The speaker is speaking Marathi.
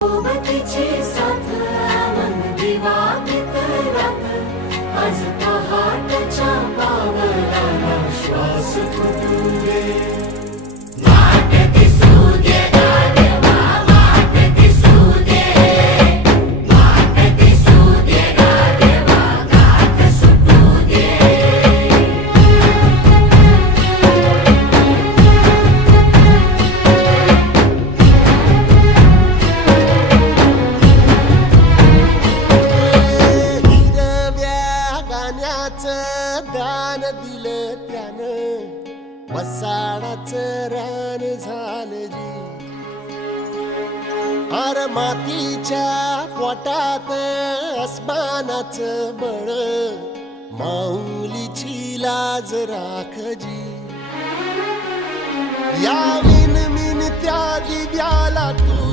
सोबतीची साथ मन दिवाळीत रात आज पहाटच्या पावलाला श्वास फुटू दे. वाट दिसू दे गाढवा, वाट दिसू दे, वाट दिसू दे गाढवा, गाठ सुटू दे. दान दिलं त्यानं वसाडाचं रान झालं जी. अर मातीच्या पोटात अस्मानाचं बळ माऊलीची लाज राख जी. या विनमिन त्या दिव्याला तू